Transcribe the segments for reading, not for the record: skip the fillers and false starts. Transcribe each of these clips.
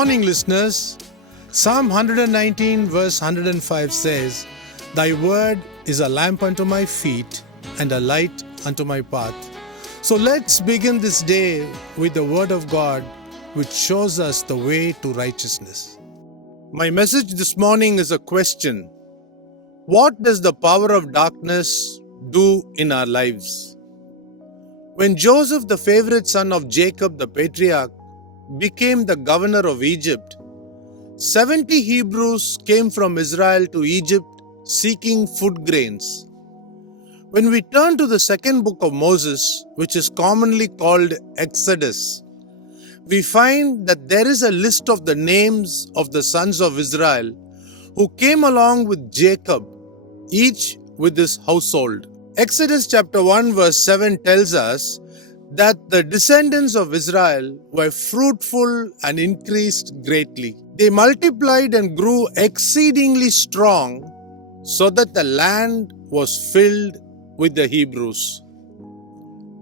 morning, listeners. Psalm 119 verse 105 says, Thy word is a lamp unto my feet and a light unto my path. So let's begin this day with the word of God, which shows us the way to righteousness. My message this morning is a question. What does the power of darkness do in our lives? When Joseph, the favorite son of Jacob the patriarch, became the governor of Egypt, 70 Hebrews came from Israel to Egypt seeking food grains. When we turn to the second book of Moses, which is commonly called Exodus, we find that there is a list of the names of the sons of Israel who came along with Jacob, each with his household. Exodus chapter 1 verse 7 tells us that the descendants of Israel were fruitful and increased greatly. They multiplied and grew exceedingly strong, so that the land was filled with the Hebrews.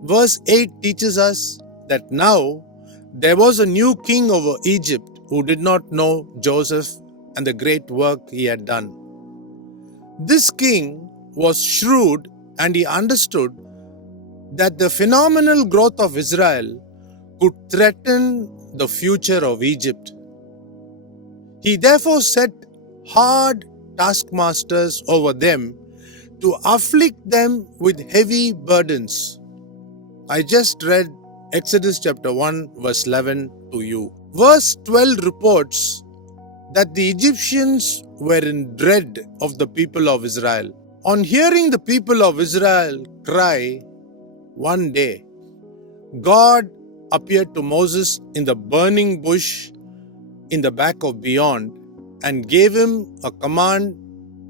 Verse 8 teaches us that now there was a new king over Egypt who did not know Joseph and the great work he had done. This king was shrewd, and he understood that the phenomenal growth of Israel could threaten the future of Egypt. He therefore set hard taskmasters over them to afflict them with heavy burdens. I just read Exodus chapter 1 verse 11 to you. Verse 12 reports that the Egyptians were in dread of the people of Israel. On hearing the people of Israel cry, one day, God appeared to Moses in the burning bush in the back of beyond and gave him a command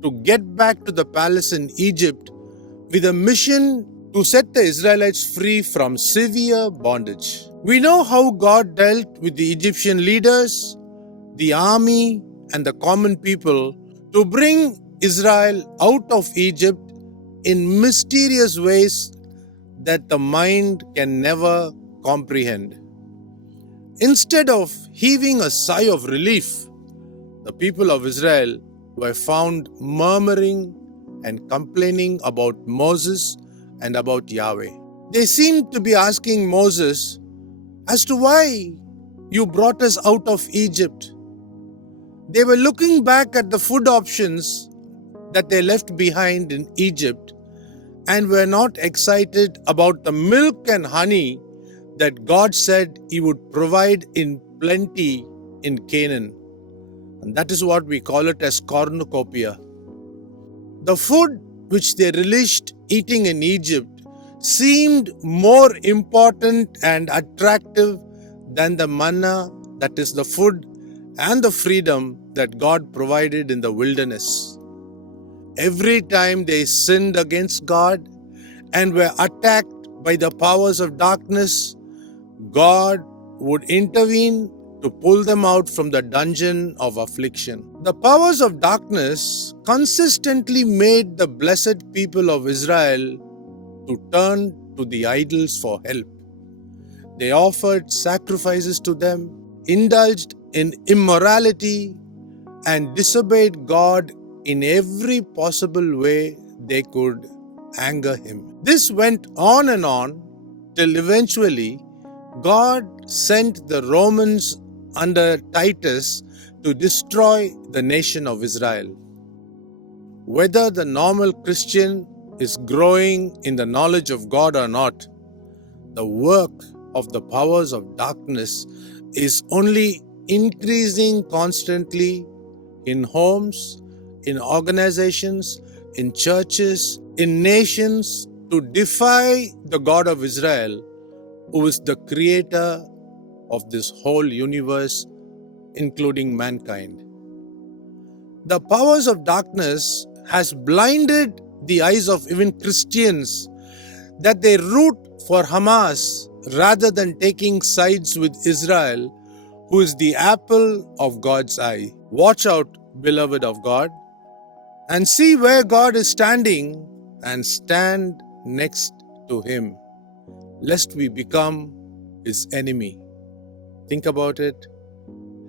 to get back to the palace in Egypt with a mission to set the Israelites free from severe bondage. We know how God dealt with the Egyptian leaders, the army, and the common people to bring Israel out of Egypt in mysterious ways that the mind can never comprehend. Instead of heaving a sigh of relief, the people of Israel were found murmuring and complaining about Moses and about Yahweh. They seemed to be asking Moses as to why you brought us out of Egypt. They were looking back at the food options that they left behind in Egypt and were not excited about the milk and honey that God said He would provide in plenty in Canaan. And that is what we call it as cornucopia. The food which they relished eating in Egypt seemed more important and attractive than the manna, that is the food and the freedom that God provided in the wilderness. Every time they sinned against God and were attacked by the powers of darkness, God would intervene to pull them out from the dungeon of affliction. The powers of darkness consistently made the blessed people of Israel to turn to the idols for help. They offered sacrifices to them, indulged in immorality, and disobeyed God in every possible way they could anger Him. This went on and on till eventually God sent the Romans under Titus to destroy the nation of Israel. Whether the normal Christian is growing in the knowledge of God or not, the work of the powers of darkness is only increasing constantly in homes, in organizations, in churches, in nations, to defy the God of Israel, who is the creator of this whole universe, including mankind. The powers of darkness has blinded the eyes of even Christians that they root for Hamas rather than taking sides with Israel, who is the apple of God's eye. Watch out, beloved of God, and see where God is standing and stand next to Him, lest we become His enemy. Think about it.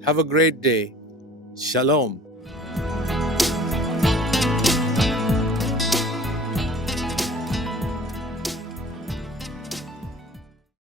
Have a great day. Shalom.